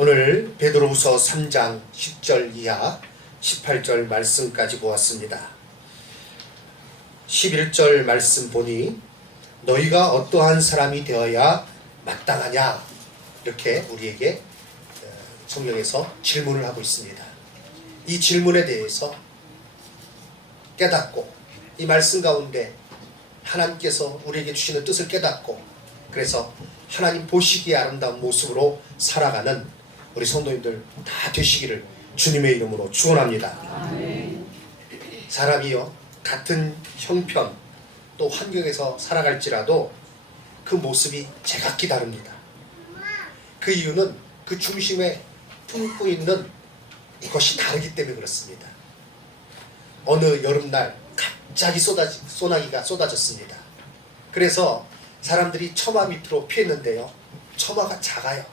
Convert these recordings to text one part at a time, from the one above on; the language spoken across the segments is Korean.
오늘 베드로후서 3장 10절 이하 18절 말씀까지 보았습니다. 11절 말씀 보니 너희가 어떠한 사람이 되어야 마땅하냐, 이렇게 우리에게 성경에서 질문을 하고 있습니다. 이 질문에 대해서 깨닫고, 이 말씀 가운데 하나님께서 우리에게 주시는 뜻을 깨닫고, 그래서 하나님 보시기에 아름다운 모습으로 살아가는 우리 성도님들 다 되시기를 주님의 이름으로 축원합니다. 사람이요, 같은 형편 또 환경에서 살아갈지라도 그 모습이 제각기 다릅니다. 그 이유는 그 중심에 품고 있는 것이 다르기 때문에 그렇습니다. 어느 여름날 갑자기 소나기가 쏟아졌습니다. 그래서 사람들이 처마 밑으로 피했는데요, 처마가 작아요.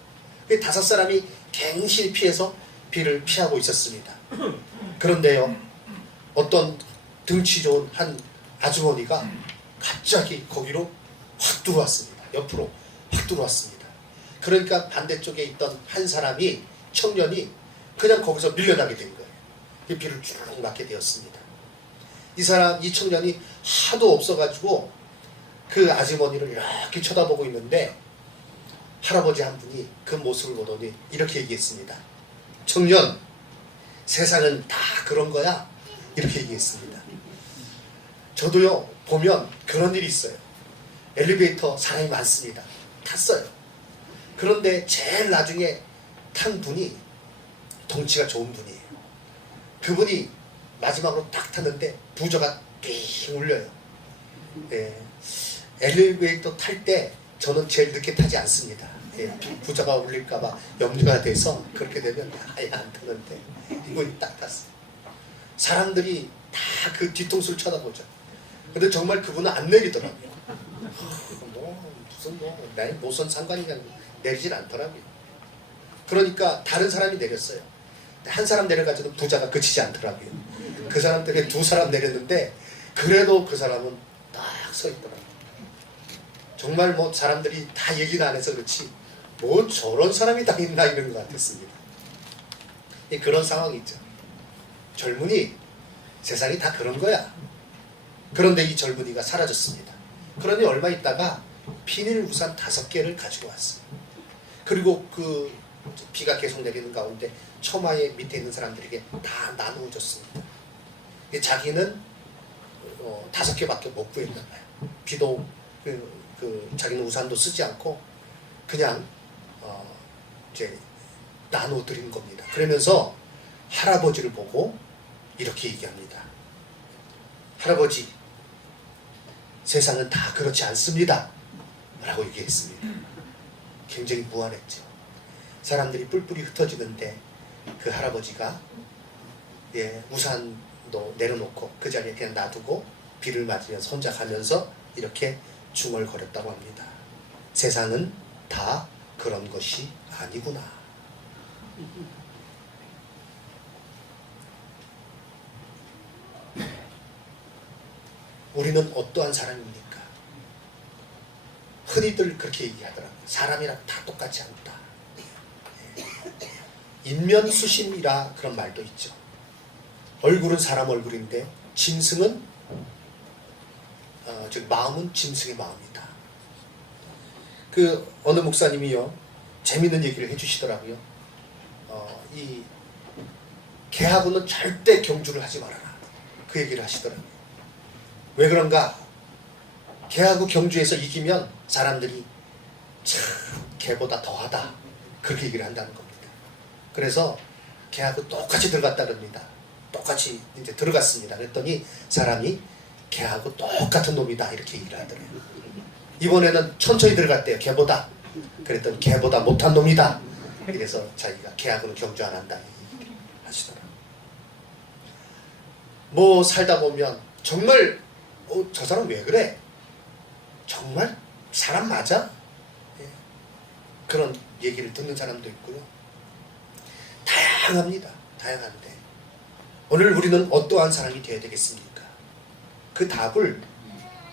5사람이 갱신히 피해서 비를 피하고 있었습니다. 그런데요, 어떤 등치 좋은 한 아주머니가 갑자기 거기로 확 들어왔습니다. 옆으로 확 들어왔습니다. 그러니까 반대쪽에 있던 한 사람이, 청년이 그냥 거기서 밀려나게 된 거예요. 비를 쭉 맞게 되었습니다. 이 청년이 하도 없어가지고 그 아주머니를 이렇게 쳐다보고 있는데, 할아버지 한 분이 그 모습을 보더니 이렇게 얘기했습니다. 청년, 세상은 다 그런 거야, 이렇게 얘기했습니다. 저도요, 보면 그런 일이 있어요. 엘리베이터 사람이 많습니다. 탔어요. 그런데 제일 나중에 탄 분이 덩치가 좋은 분이에요. 그분이 마지막으로 딱 탔는데 부저가 띵 울려요. 엘리베이터 탈 때 저는 제일 늦게 타지 않습니다. 부저가 울릴까봐 염려가 돼서, 그렇게 되면 아예 안 타는데 이분이 딱 탔어요. 사람들이 다 그 뒤통수를 쳐다보죠. 근데 정말 그분은 안 내리더라고요. 무슨 노선 상관이냐, 내리질 않더라고요. 그러니까 다른 사람이 내렸어요. 한 사람 내려가지고 부자가 그치지 않더라고요. 그 사람 때문에 2사람 내렸는데 그래도 그 사람은 딱 서 있더라고요. 정말 사람들이 다 얘기는 안 해서 그렇지 저런 사람이 다 있나, 이런 것 같았습니다. 그런 상황이죠. 젊은이, 세상이 다 그런 거야. 그런데 이 젊은이가 사라졌습니다. 그러니 얼마 있다가 비닐 우산 5개를 가지고 왔어요. 그리고 그 비가 계속 내리는 가운데 처마의 밑에 있는 사람들에게 다 나누어 줬습니다. 자기는 5개밖에 못 구했나 봐요. 비도 자기는 우산도 쓰지 않고 그냥 이제 나누어 드린 겁니다. 그러면서 할아버지를 보고 이렇게 얘기합니다. 할아버지, 세상은 다 그렇지 않습니다, 라고 얘기했습니다. 굉장히 무안했죠. 사람들이 뿔뿔이 흩어지는데 그 할아버지가 우산도 내려놓고 그 자리에 그냥 놔두고 비를 맞으면서 혼자 가면서 이렇게 중얼거렸다고 합니다. 세상은 다 그런 것이 아니구나. 우리는 어떠한 사람입니까? 흔히들 그렇게 얘기하더라고요. 사람이랑 다 똑같지 않다. 인면수심이라 그런 말도 있죠. 얼굴은 사람 얼굴인데 짐승은 즉 마음은 짐승의 마음이다. 그 어느 목사님이요, 재밌는 얘기를 해주시더라고요. 이 개하고는 절대 경주를 하지 말아라, 그 얘기를 하시더라고요. 왜 그런가? 개하고 경주에서 이기면 사람들이 참 개보다 더하다, 그렇게 얘기를 한다는 겁니다. 그래서 개하고 똑같이 들어갔다 그럽니다. 똑같이 이제 들어갔습니다. 그랬더니 사람이 개하고 똑같은 놈이다, 이렇게 얘기를 하더래요. 이번에는 천천히 들어갔대요, 개보다. 그랬더니 개보다 못한 놈이다. 그래서 자기가 개하고는 경주 안 한다, 얘기를 하시더라고요. 살다 보면 정말 저 사람 왜 그래? 정말 사람 맞아? 그런 얘기를 듣는 사람도 있고요. 다양합니다. 다양한데 오늘 우리는 어떠한 사람이 되어야 되겠습니까? 그 답을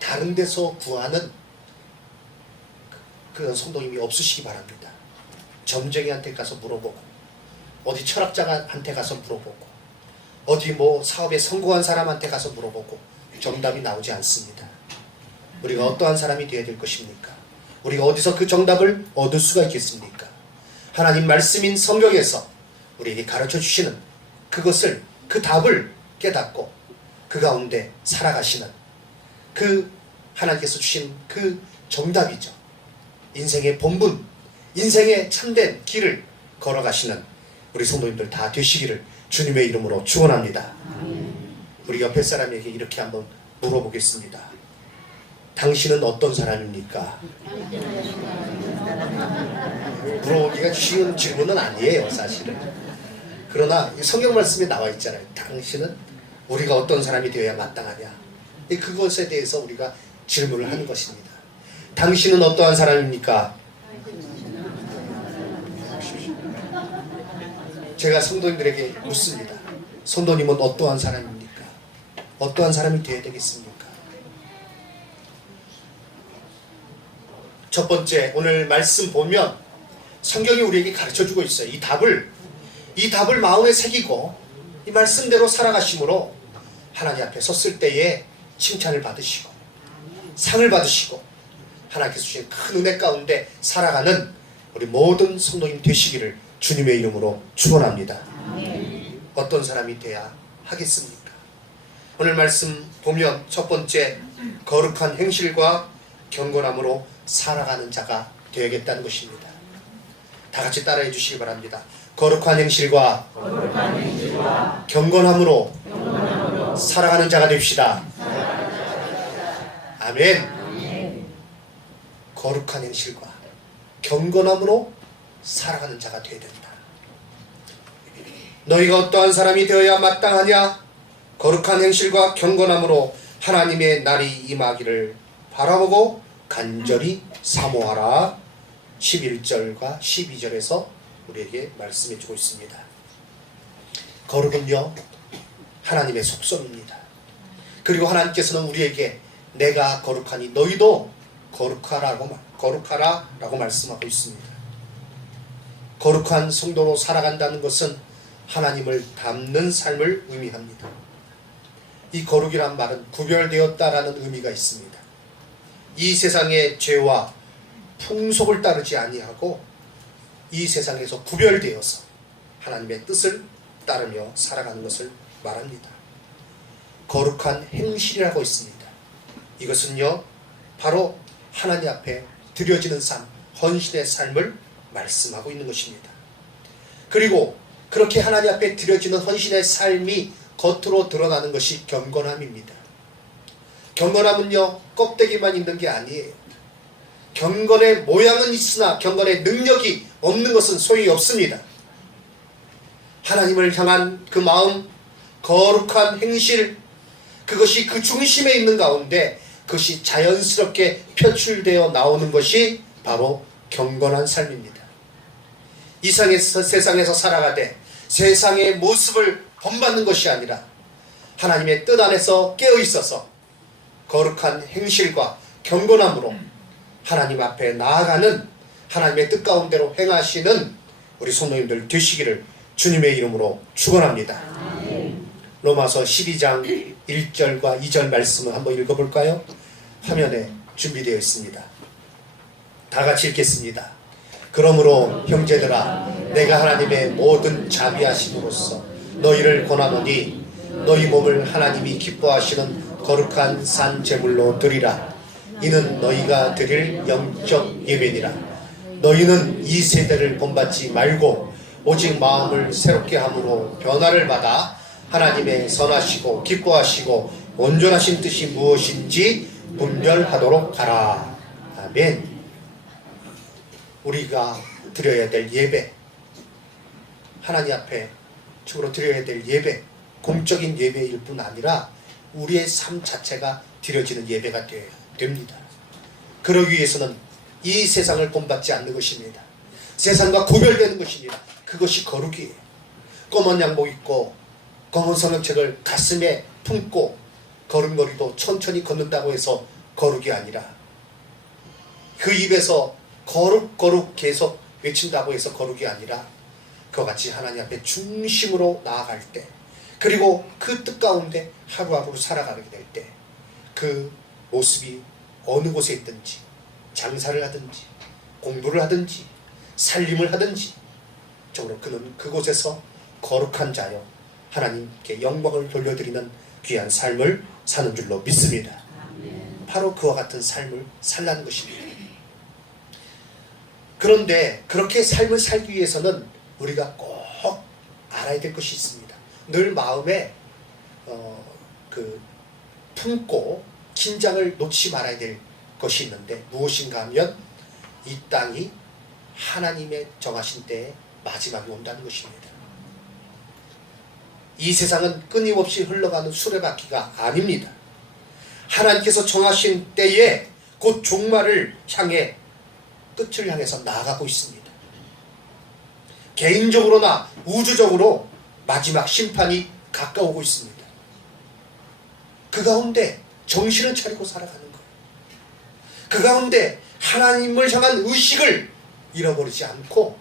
다른 데서 구하는 그런 성도님이 없으시기 바랍니다. 점쟁이한테 가서 물어보고, 어디 철학자한테 가서 물어보고, 어디 뭐 사업에 성공한 사람한테 가서 물어보고 정답이 나오지 않습니다. 우리가 어떠한 사람이 되어야 될 것입니까? 우리가 어디서 그 정답을 얻을 수가 있겠습니까? 하나님 말씀인 성경에서 우리에게 가르쳐 주시는 그것을, 그 답을 깨닫고 그 가운데 살아가시는 그 하나님께서 주신 그 정답이죠. 인생의 본분, 인생의 참된 길을 걸어가시는 우리 성도님들 다 되시기를 주님의 이름으로 축원합니다. 우리 옆에 사람에게 이렇게 한번 물어보겠습니다. 당신은 어떤 사람입니까? 물어보기가 쉬운 질문은 아니에요, 사실은. 그러나 성경 말씀에 나와 있잖아요. 당신은 우리가 어떤 사람이 되어야 마땅하냐. 그것에 대해서 우리가 질문을 하는 것입니다. 당신은 어떠한 사람입니까? 제가 성도님들에게 묻습니다. 성도님은 어떠한 사람입니까? 어떠한 사람이 되어야 되겠습니까? 첫 번째, 오늘 말씀 보면 성경이 우리에게 가르쳐주고 있어요. 이 답을 마음에 새기고 이 말씀대로 살아가심으로 하나님 앞에 섰을 때에 칭찬을 받으시고 상을 받으시고 하나님께서 주신 큰 은혜 가운데 살아가는 우리 모든 성도님 되시기를 주님의 이름으로 축원합니다. 어떤 사람이 돼야 하겠습니까? 오늘 말씀 보면 첫 번째, 거룩한 행실과 경건함으로 살아가는 자가 되야겠다는 것입니다. 다 같이 따라해 주시기 바랍니다. 거룩한 행실과 경건함으로 살아가는 자가 됩시다. 아멘. 거룩한 행실과 경건함으로 살아가는 자가 되어야 된다. 너희가 어떠한 사람이 되어야 마땅하냐? 거룩한 행실과 경건함으로 하나님의 날이 임하기를 바라보고 간절히 사모하라. 11절과 12절에서 우리에게 말씀해 주고 있습니다. 거룩은요, 하나님의 속성입니다. 그리고 하나님께서는 우리에게 내가 거룩하니 너희도 거룩하라라고 말씀하고 있습니다. 거룩한 성도로 살아간다는 것은 하나님을 닮는 삶을 의미합니다. 이 거룩이란 말은 구별되었다라는 의미가 있습니다. 이 세상의 죄와 풍속을 따르지 아니하고 이 세상에서 구별되어서 하나님의 뜻을 따르며 살아가는 것을 말합니다. 거룩한 행실이라고 있습니다. 이것은요, 바로 하나님 앞에 드려지는 삶, 헌신의 삶을 말씀하고 있는 것입니다. 그리고 그렇게 하나님 앞에 드려지는 헌신의 삶이 겉으로 드러나는 것이 경건함입니다. 경건함은요, 껍데기만 있는 게 아니에요. 경건의 모양은 있으나 경건의 능력이 없는 것은 소용이 없습니다. 하나님을 향한 그 마음, 거룩한 행실, 그것이 그 중심에 있는 가운데 그것이 자연스럽게 표출되어 나오는 것이 바로 경건한 삶입니다. 이 세상에서 살아가되 세상의 모습을 본받는 것이 아니라 하나님의 뜻 안에서 깨어 있어서 거룩한 행실과 경건함으로 하나님 앞에 나아가는 하나님의 뜻 가운데로 행하시는 우리 성도님들 되시기를 주님의 이름으로 축원합니다. 로마서 12장 1절과 2절 말씀을 한번 읽어볼까요? 화면에 준비되어 있습니다. 다 같이 읽겠습니다. 그러므로 형제들아, 내가 하나님의 모든 자비하심으로써 너희를 권하노니 너희 몸을 하나님이 기뻐하시는 거룩한 산 제물로 드리라. 이는 너희가 드릴 영적 예배니라. 너희는 이 세대를 본받지 말고 오직 마음을 새롭게 함으로 변화를 받아 하나님의 선하시고 기뻐하시고 온전하신 뜻이 무엇인지 분별하도록 하라. 아멘. 우리가 드려야 될 예배, 하나님 앞에 축으로 드려야 될 예배, 공적인 예배일 뿐 아니라 우리의 삶 자체가 드려지는 예배가 되어야 됩니다. 그러기 위해서는 이 세상을 본받지 않는 것입니다. 세상과 구별되는 것입니다. 그것이 거룩이에요. 검은 양복 입고 검은 성경책을 가슴에 품고 걸음걸이도 천천히 걷는다고 해서 거룩이 아니라 그 입에서 거룩 계속 외친다고 해서 거룩이 아니라 그와 같이 하나님 앞에 중심으로 나아갈 때, 그리고 그 뜻 가운데 하루하루 살아가게 될 때 그 모습이 어느 곳에 있든지, 장사를 하든지 공부를 하든지 살림을 하든지 적으로 그는 그곳에서 거룩한 자여 하나님께 영광을 돌려드리는 귀한 삶을 사는 줄로 믿습니다. 바로 그와 같은 삶을 살라는 것입니다. 그런데 그렇게 삶을 살기 위해서는 우리가 꼭 알아야 될 것이 있습니다. 늘 마음에 품고 긴장을 놓지 말아야 될 것이 있는데, 무엇인가 하면 이 땅이 하나님의 정하신 때에 마지막이 온다는 것입니다. 이 세상은 끊임없이 흘러가는 수레바퀴가 아닙니다. 하나님께서 정하신 때에 곧 종말을 향해, 끝을 향해서 나아가고 있습니다. 개인적으로나 우주적으로 마지막 심판이 가까우고 있습니다. 그 가운데 정신을 차리고 살아가는 거예요. 그 가운데 하나님을 향한 의식을 잃어버리지 않고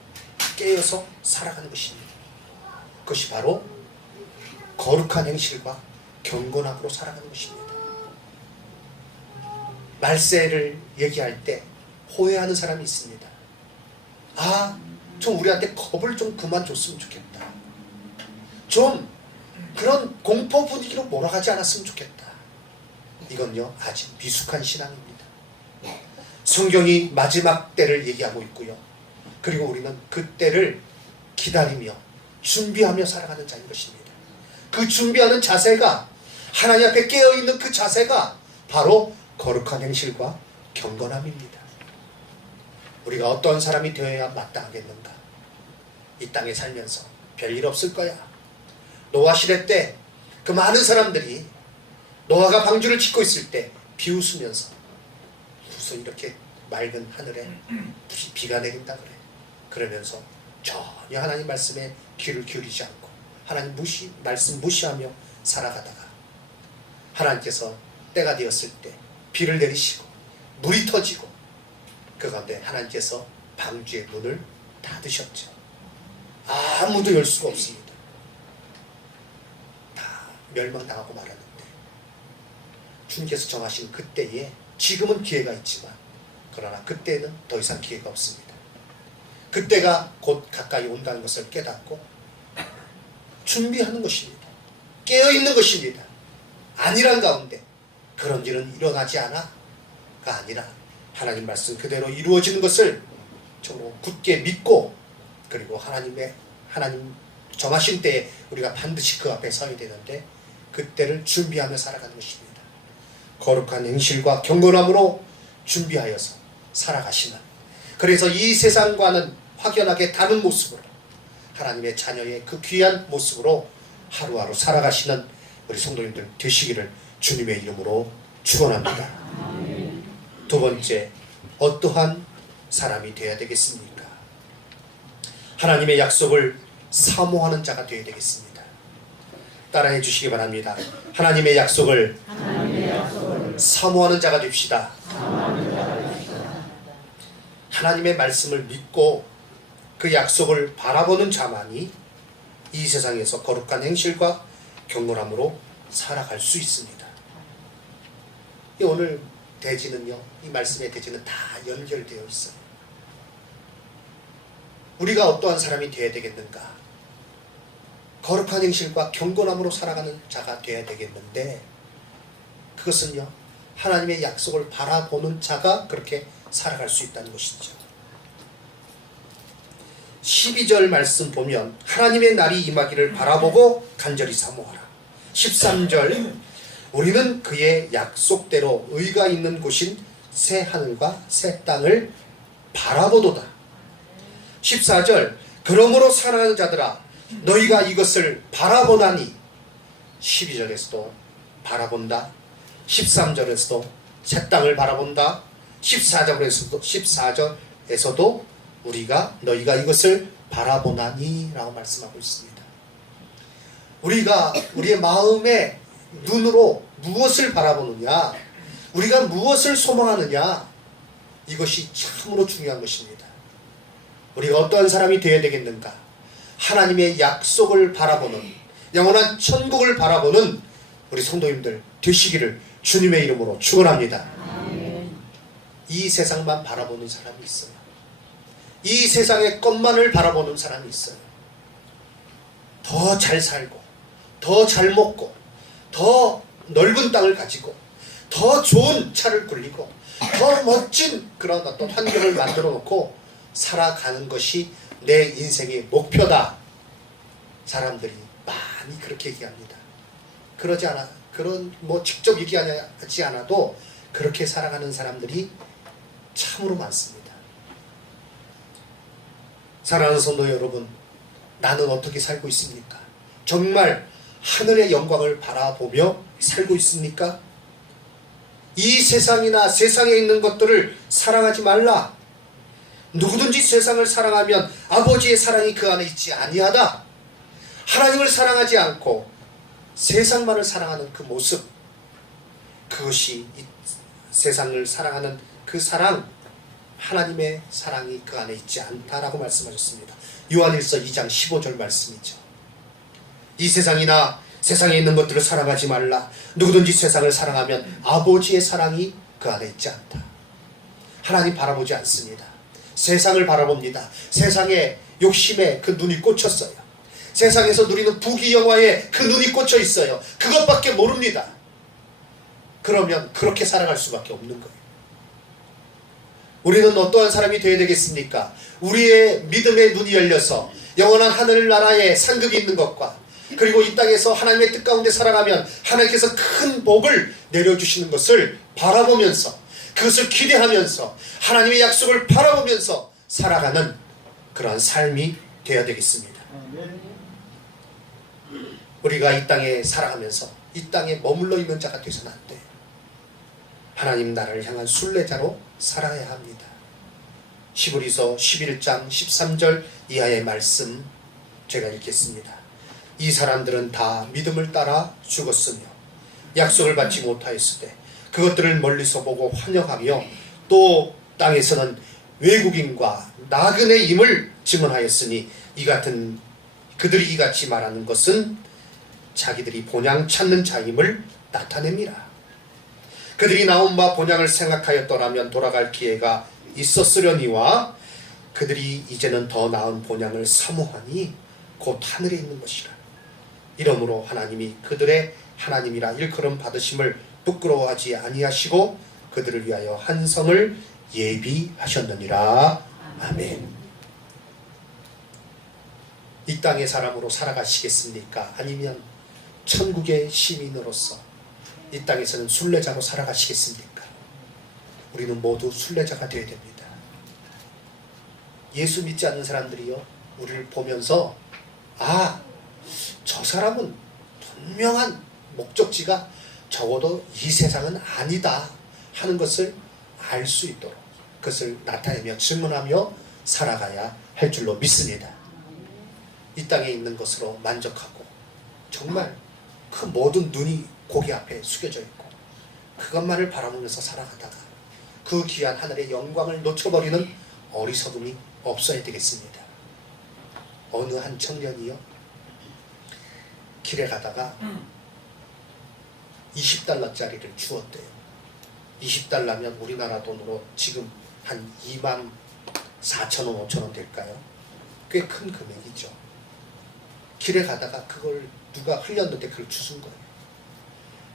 깨어서 살아가는 것입니다. 그것이 바로 거룩한 행실과 경건함으로 살아가는 것입니다. 말세를 얘기할 때 호해하는 사람이 있습니다. 좀 우리한테 겁을 좀 그만 줬으면 좋겠다. 좀 그런 공포 분위기로 몰아가지 않았으면 좋겠다. 이건요, 아직 미숙한 신앙입니다. 성경이 마지막 때를 얘기하고 있고요. 그리고 우리는 그 때를 기다리며 준비하며 살아가는 자인 것입니다. 그 준비하는 자세가, 하나님 앞에 깨어있는 그 자세가 바로 거룩한 행실과 경건함입니다. 우리가 어떠한 사람이 되어야 마땅하겠는가? 이 땅에 살면서 별일 없을 거야. 노아 시대 때 그 많은 사람들이 노아가 방주를 짓고 있을 때 비웃으면서, 무슨 이렇게 맑은 하늘에 비가 내린다 그래. 그러면서 전혀 하나님 말씀에 귀를 기울이지 않고 하나님 말씀 무시하며 살아가다가 하나님께서 때가 되었을 때 비를 내리시고 물이 터지고 그 가운데 하나님께서 방주의 문을 닫으셨죠. 아무도 열 수가 없습니다. 다 멸망당하고 말았는데 주님께서 정하신 그때에, 지금은 기회가 있지만 그러나 그때는 더 이상 기회가 없습니다. 그때가 곧 가까이 온다는 것을 깨닫고 준비하는 것입니다. 깨어있는 것입니다. 아니란 가운데 그런 일은 일어나지 않아가 아니라 하나님 말씀 그대로 이루어지는 것을 정말 굳게 믿고, 그리고 하나님 정하신 때에 우리가 반드시 그 앞에 서야 되는데 그때를 준비하며 살아가는 것입니다. 거룩한 행실과 경건함으로 준비하여서 살아가시는, 그래서 이 세상과는 확연하게 다른 모습으로 하나님의 자녀의 그 귀한 모습으로 하루하루 살아가시는 우리 성도님들 되시기를 주님의 이름으로 축원합니다. 두 번째, 어떠한 사람이 되어야 되겠습니까? 하나님의 약속을 사모하는 자가 되어야 되겠습니다. 따라해 주시기 바랍니다. 하나님의 약속을 사모하는 자가 됩시다. 하나님의 말씀을 믿고 그 약속을 바라보는 자만이 이 세상에서 거룩한 행실과 경건함으로 살아갈 수 있습니다. 오늘 대지는요, 이 말씀의 대지는 다 연결되어 있어요. 우리가 어떠한 사람이 되어야 되겠는가? 거룩한 행실과 경건함으로 살아가는 자가 되어야 되겠는데, 그것은요, 하나님의 약속을 바라보는 자가 그렇게 살아갈 수 있다는 것이죠. 12절 말씀 보면 하나님의 날이 임하기를 바라보고 간절히 사모하라. 13절, 우리는 그의 약속대로 의가 있는 곳인 새 하늘과 새 땅을 바라보도다. 14절, 그러므로 사랑하는 자들아 너희가 이것을 바라보나니. 12절에서도 바라본다. 13절에서도 새 땅을 바라본다. 14절에서도 너희가 이것을 바라보나니 라고 말씀하고 있습니다. 우리가 우리의 마음의 눈으로 무엇을 바라보느냐, 우리가 무엇을 소망하느냐, 이것이 참으로 중요한 것입니다. 우리가 어떠한 사람이 되어야 되겠는가? 하나님의 약속을 바라보는, 영원한 천국을 바라보는 우리 성도님들 되시기를 주님의 이름으로 축원합니다. 이 세상만 바라보는 사람이 있어요. 이 세상의 것만을 바라보는 사람이 있어요. 더 잘 살고, 더 잘 먹고, 더 넓은 땅을 가지고, 더 좋은 차를 굴리고, 더 멋진 그런 어떤 환경을 만들어 놓고 살아가는 것이 내 인생의 목표다. 사람들이 많이 그렇게 얘기합니다. 그러지 않아, 그런 직접 얘기하지 않아도 그렇게 살아가는 사람들이 참으로 많습니다. 사랑하는 성도 여러분, 나는 어떻게 살고 있습니까? 정말 하늘의 영광을 바라보며 살고 있습니까? 이 세상이나 세상에 있는 것들을 사랑하지 말라. 누구든지 세상을 사랑하면 아버지의 사랑이 그 안에 있지 아니하다. 하나님을 사랑하지 않고 세상만을 사랑하는 그 모습, 그것이 이 세상을 사랑하는 그 사랑, 하나님의 사랑이 그 안에 있지 않다라고 말씀하셨습니다. 요한일서 2장 15절 말씀이죠. 이 세상이나 세상에 있는 것들을 사랑하지 말라. 누구든지 세상을 사랑하면 아버지의 사랑이 그 안에 있지 않다. 하나님 바라보지 않습니다. 세상을 바라봅니다. 세상의 욕심에 그 눈이 꽂혔어요. 세상에서 누리는 부귀영화에 그 눈이 꽂혀 있어요. 그것밖에 모릅니다. 그러면 그렇게 살아갈 수밖에 없는 거예요. 우리는 어떠한 사람이 되어야 되겠습니까? 우리의 믿음의 눈이 열려서 영원한 하늘나라에 상급이 있는 것과, 그리고 이 땅에서 하나님의 뜻 가운데 살아가면 하나님께서 큰 복을 내려주시는 것을 바라보면서, 그것을 기대하면서 하나님의 약속을 바라보면서 살아가는 그러한 삶이 되어야 되겠습니다. 우리가 이 땅에 살아가면서 이 땅에 머물러 있는 자가 되서는 안 돼요. 하나님 나라를 향한 순례자로 살아야 합니다. 히브리서 11장 13절 이하의 말씀 제가 읽겠습니다. 이 사람들은 다 믿음을 따라 죽었으며 약속을 받지 못하였을 때 그것들을 멀리서 보고 환영하며 또 땅에서는 외국인과 나그네 임을 증언하였으니 그들이 이같이 말하는 것은 자기들이 본향 찾는 자임을 나타냅니다. 그들이 나온 바 본향을 생각하였더라면 돌아갈 기회가 있었으려니와 그들이 이제는 더 나은 본향을 사모하니 곧 하늘에 있는 것이라. 이러므로 하나님이 그들의 하나님이라 일컬음 받으심을 부끄러워하지 아니하시고 그들을 위하여 한 성을 예비하셨느니라. 아멘. 이 땅의 사람으로 살아가시겠습니까? 아니면 천국의 시민으로서 이 땅에서는 순례자로 살아가시겠습니까? 우리는 모두 순례자가 되어야 됩니다. 예수 믿지 않는 사람들이요, 우리를 보면서 저 사람은 분명한 목적지가 적어도 이 세상은 아니다 하는 것을 알 수 있도록 그것을 나타내며 증언하며 살아가야 할 줄로 믿습니다. 이 땅에 있는 것으로 만족하고 정말 그 모든 눈이 고기 앞에 숙여져 있고 그것만을 바라보면서 살아가다가 그 귀한 하늘의 영광을 놓쳐버리는 어리석음이 없어야 되겠습니다. 어느 한 청년이요, 길에 가다가 20달러짜리를 주었대요. 20달러면 우리나라 돈으로 지금 한 24,000원, 5,000원 될까요? 꽤 큰 금액이죠. 길에 가다가 그걸 누가 흘렸는데 그걸 주순 거예요.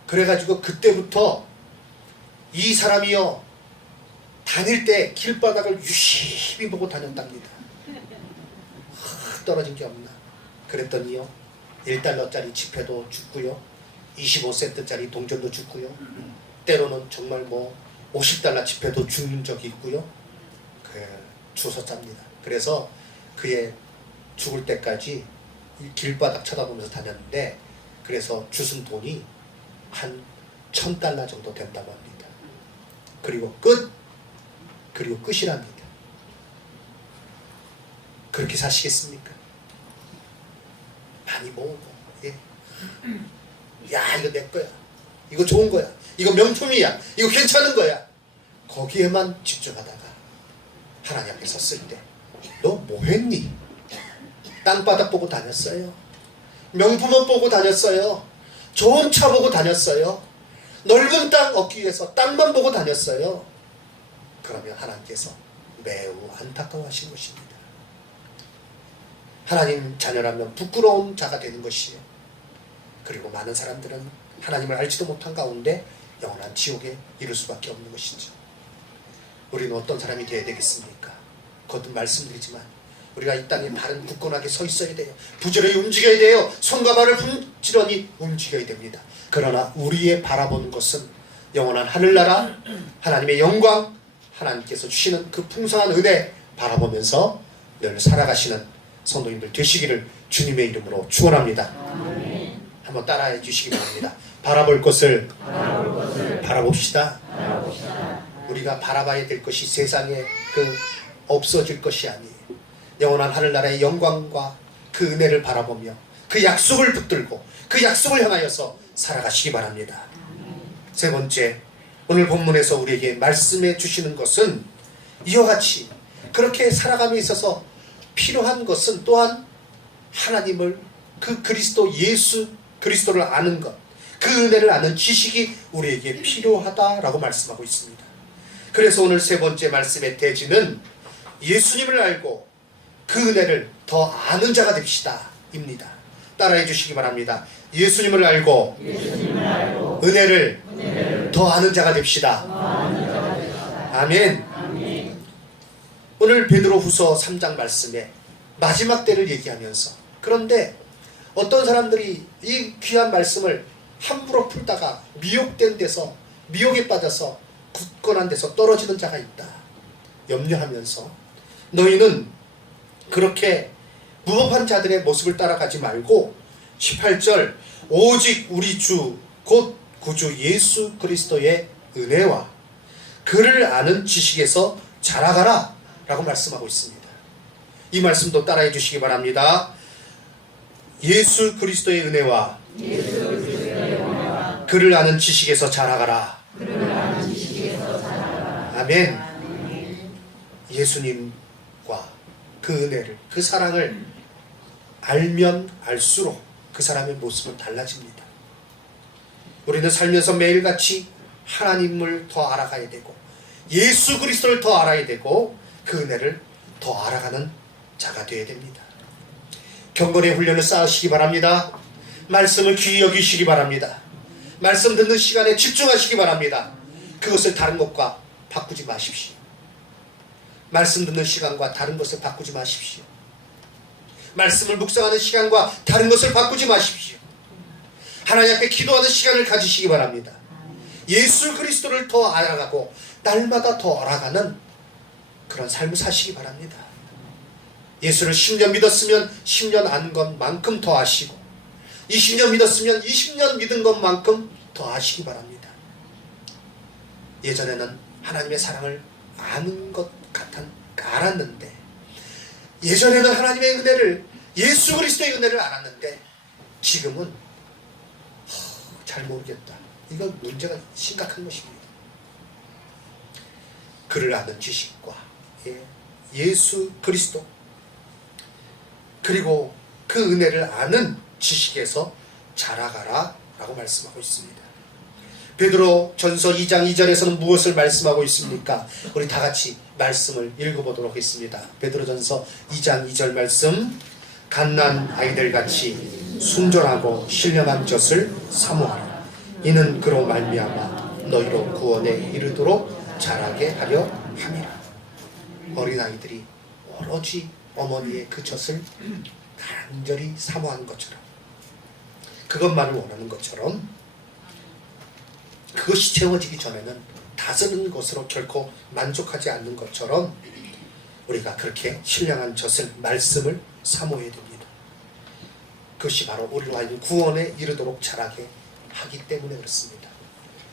그래가지고 그때부터 이 사람이요, 다닐 때 길바닥을 유심히 보고 다녔답니다. 떨어진 게 없나. 그랬더니요, 1달러짜리 지폐도 줍고요, 25센트짜리 동전도 줍고요, 때로는 정말 50달러 지폐도 준 적이 있고요. 주웠답니다. 그래서 그의 죽을 때까지 길바닥 쳐다보면서 다녔는데, 그래서 주순 돈이 한 1,000달러 정도 된다고 합니다. 그리고 끝이랍니다. 그렇게 사시겠습니까? 많이 모으고, 야, 이거 내 거야, 이거 좋은 거야, 이거 명품이야, 이거 괜찮은 거야, 거기에만 집중하다가 하나님 앞에 섰을 때 너 뭐 했니? 땅바닥 보고 다녔어요. 명품은 보고 다녔어요. 좋은 차 보고 다녔어요. 넓은 땅 얻기 위해서 땅만 보고 다녔어요. 그러면 하나님께서 매우 안타까워하신 것입니다. 하나님 자녀라면 부끄러운 자가 되는 것이요. 그리고 많은 사람들은 하나님을 알지도 못한 가운데 영원한 지옥에 이를 수밖에 없는 것이죠. 우리는 어떤 사람이 되어야 되겠습니까? 거듭 말씀드리지만 우리가 이 땅에 바른 굳건하게 서 있어야 돼요. 부지런히 움직여야 돼요. 손과 발을 부지런히 움직여야 됩니다. 그러나 우리의 바라보는 것은 영원한 하늘나라, 하나님의 영광, 하나님께서 주시는 그 풍성한 은혜 바라보면서 늘 살아가시는 성도님들 되시기를 주님의 이름으로 축원합니다. 한번 따라해 주시기 바랍니다. 바라볼 것을 바라봅시다. 우리가 바라봐야 될 것이 세상에 없어질 것이 아니에요. 영원한 하늘나라의 영광과 그 은혜를 바라보며 그 약속을 붙들고 그 약속을 향하여서 살아가시기 바랍니다. 세 번째, 오늘 본문에서 우리에게 말씀해 주시는 것은 이와 같이 그렇게 살아감에 있어서 필요한 것은 또한 하나님을 그 그리스도 예수 그리스도를 아는 것, 그 은혜를 아는 지식이 우리에게 필요하다라고 말씀하고 있습니다. 그래서 오늘 세 번째 말씀의 대지는 예수님을 알고 그 은혜를 더 아는 자가 됩시다 입니다. 따라해 주시기 바랍니다. 예수님을 알고 은혜를 더 아는 자가 됩시다. 아멘. 오늘 베드로후서 3장 말씀에 마지막 때를 얘기하면서, 그런데 어떤 사람들이 이 귀한 말씀을 함부로 풀다가 미혹된 데서, 미혹에 빠져서 굳건한 데서 떨어지는 자가 있다 염려하면서, 너희는 그렇게 무법한 자들의 모습을 따라가지 말고 18절 오직 우리 주 곧 구주 예수 그리스도의 은혜와 그를 아는 지식에서 자라가라 라고 말씀하고 있습니다. 이 말씀도 따라해 주시기 바랍니다. 예수 그리스도의 은혜와 그를 아는 지식에서 자라가라. 아멘. 예수님과 그 은혜를, 그 사랑을 알면 알수록 그 사람의 모습은 달라집니다. 우리는 살면서 매일같이 하나님을 더 알아가야 되고 예수 그리스도를 더 알아야 되고 그 은혜를 더 알아가는 자가 되어야 됩니다. 경건의 훈련을 쌓으시기 바랍니다. 말씀을 귀히 여기시기 바랍니다. 말씀 듣는 시간에 집중하시기 바랍니다. 그것을 다른 것과 바꾸지 마십시오. 말씀 듣는 시간과 다른 것을 바꾸지 마십시오. 말씀을 묵상하는 시간과 다른 것을 바꾸지 마십시오. 하나님 앞에 기도하는 시간을 가지시기 바랍니다. 예수 그리스도를 더 알아가고 날마다 더 알아가는 그런 삶을 사시기 바랍니다. 예수를 10년 믿었으면 10년 안 것만큼 더 아시고 20년 믿었으면 20년 믿은 것만큼 더 아시기 바랍니다. 예전에는 하나님의 사랑을 아는 것 알았는데, 예전에는 하나님의 은혜를, 예수 그리스도의 은혜를 알았는데 지금은 잘 모르겠다. 이건 문제가 심각한 것입니다. 그를 아는 지식과 예수 그리스도 그리고 그 은혜를 아는 지식에서 자라가라 라고 말씀하고 있습니다. 베드로 전서 2장 2절에서는 무엇을 말씀하고 있습니까? 우리 다 같이 말씀을 읽어보도록 하겠습니다. 베드로 전서 2장 2절 말씀. 갓난 아이들같이 순전하고 신령한 젖을 사모하라. 이는 그로 말미암아 너희로 구원에 이르도록 자라게 하려 함이라. 어린아이들이 오로지 어머니의 그 젖을 간절히 사모하는 것처럼, 그것만을 원하는 것처럼, 그것이 채워지기 전에는 다스리는 것으로 결코 만족하지 않는 것처럼 우리가 그렇게 신령한 젖을, 말씀을 사모해야 됩니다. 그것이 바로 우리로 하여금 구원에 이르도록 자라게 하기 때문에 그렇습니다.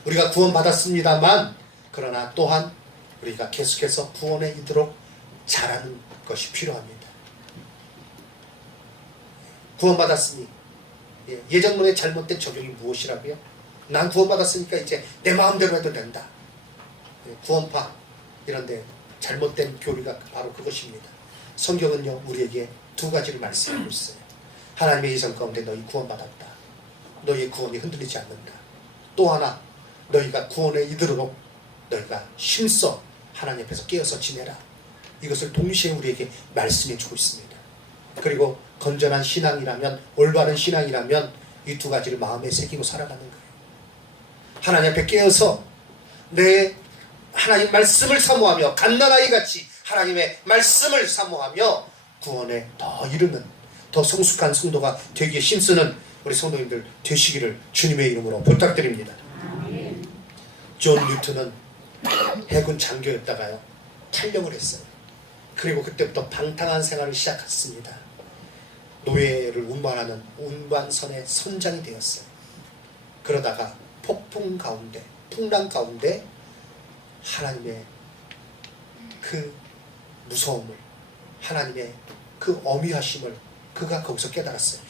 우리가 구원받았습니다만, 그러나 또한 우리가 계속해서 구원에 이르도록 자라는 것이 필요합니다. 구원받았으니 예전문의 잘못된 적용이 무엇이라고요? 난 구원받았으니까 이제 내 마음대로 해도 된다. 구원파 이런데 잘못된 교리가 바로 그것입니다. 성경은요 우리에게 두 가지를 말씀하고 있어요. 하나님의 예정 가운데 너희 구원받았다. 너희의 구원이 흔들리지 않는다. 또 하나, 너희가 구원에 이르도록 너희가 힘써 하나님 앞에서 깨어서 지내라. 이것을 동시에 우리에게 말씀해 주고 있습니다. 그리고 건전한 신앙이라면, 올바른 신앙이라면 이 두 가지를 마음에 새기고 살아가는 거예요. 하나님 앞에 깨어서 내 하나님 말씀을 사모하며 갓난아이 같이 하나님의 말씀을 사모하며 구원에 더 이르는, 더 성숙한 성도가 되기에 힘쓰는 우리 성도님들 되시기를 주님의 이름으로 부탁드립니다. 존 뉴턴은 해군 장교였다가요 탈영을 했어요. 그리고 그때부터 방탕한 생활을 시작했습니다. 노예를 운반하는 운반선의 선장이 되었어요. 그러다가 폭풍 가운데, 풍랑 가운데 하나님의 그 무서움을, 하나님의 그 어미하심을 그가 거기서 깨달았어요.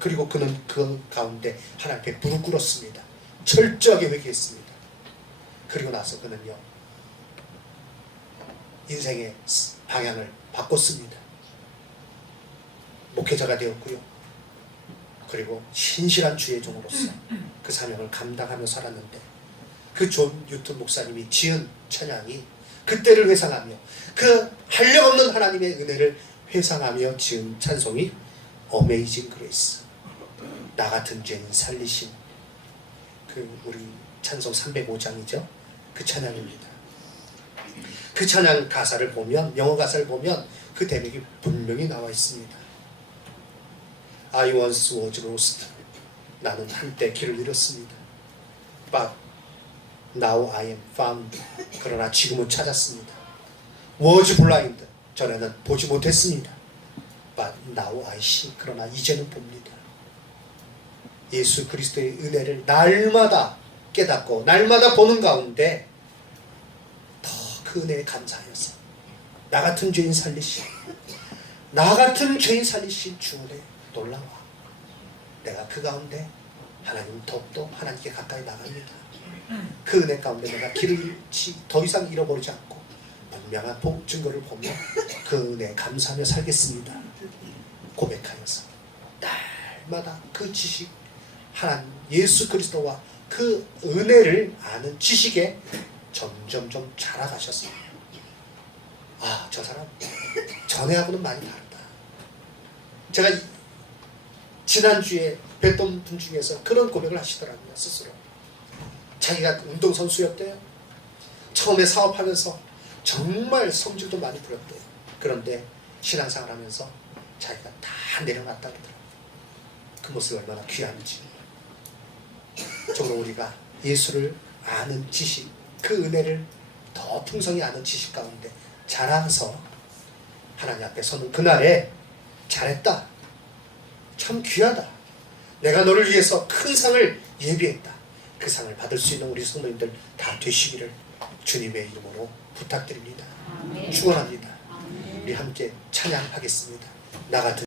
그리고 그는 그 가운데 하나님 앞에 무릎 꿇었습니다. 철저하게 회개했습니다. 그리고 나서 그는요 인생의 방향을 바꿨습니다. 목회자가 되었고요. 그리고 신실한 주의 종으로서 그 사명을 감당하며 살았는데, 그 존 뉴턴 목사님이 지은 찬양이 그때를 회상하며 그 한량없는 하나님의 은혜를 회상하며 지은 찬송이 어메이징 그레이스, 나 같은 죄인 살리신, 그 우리 찬송 305장이죠. 그 찬양입니다. 그 찬양 가사를 보면, 영어 가사를 보면 그 대목이 분명히 나와 있습니다. I once was lost. 나는 한때 길을 잃었습니다. But now I am found. 그러나 지금은 찾았습니다. Was blind. 전에는 보지 못했습니다. But now I see. 그러나 이제는 봅니다. 예수 그리스도의 은혜를 날마다 깨닫고 날마다 보는 가운데 더 그 은혜에 감사하여서 나 같은 죄인 살리신, 나 같은 죄인 살리신 주 은혜 놀라워. 내가 그 가운데 하나님 더욱더 하나님께 가까이 나갑니다. 그 은혜 가운데 내가 길을 잃지, 더 이상 잃어버리지 않고 분명한 복 증거를 보며 그 은혜에 감사하며 살겠습니다. 고백하여서 날마다 그 지식, 하나님 예수 그리스도와 그 은혜를 아는 지식에 점점점 자라가셨어요. 아, 저 사람 전에하고는 많이 다르다. 제가 지난주에 뵀던 분 중에서 그런 고백을 하시더라고요. 스스로 자기가 운동선수였대요. 처음에 사업하면서 정말 성질도 많이 부렸대요. 그런데 신앙생활 하면서 자기가 다 내려놨다 그러더라고요. 그 모습이 얼마나 귀한지. 적으로 우리가 예수를 아는 지식, 그 은혜를 더 풍성히 아는 지식 가운데 자라서 하나님 앞에 서는 그날에 잘했다, 참 귀하다, 내가 너를 위해서 큰 상을 예비했다, 그 상을 받을 수 있는 우리 성도님들 다 되시기를 주님의 이름으로 부탁드립니다. 축원합니다. 우리 함께 찬양하겠습니다. 나 같은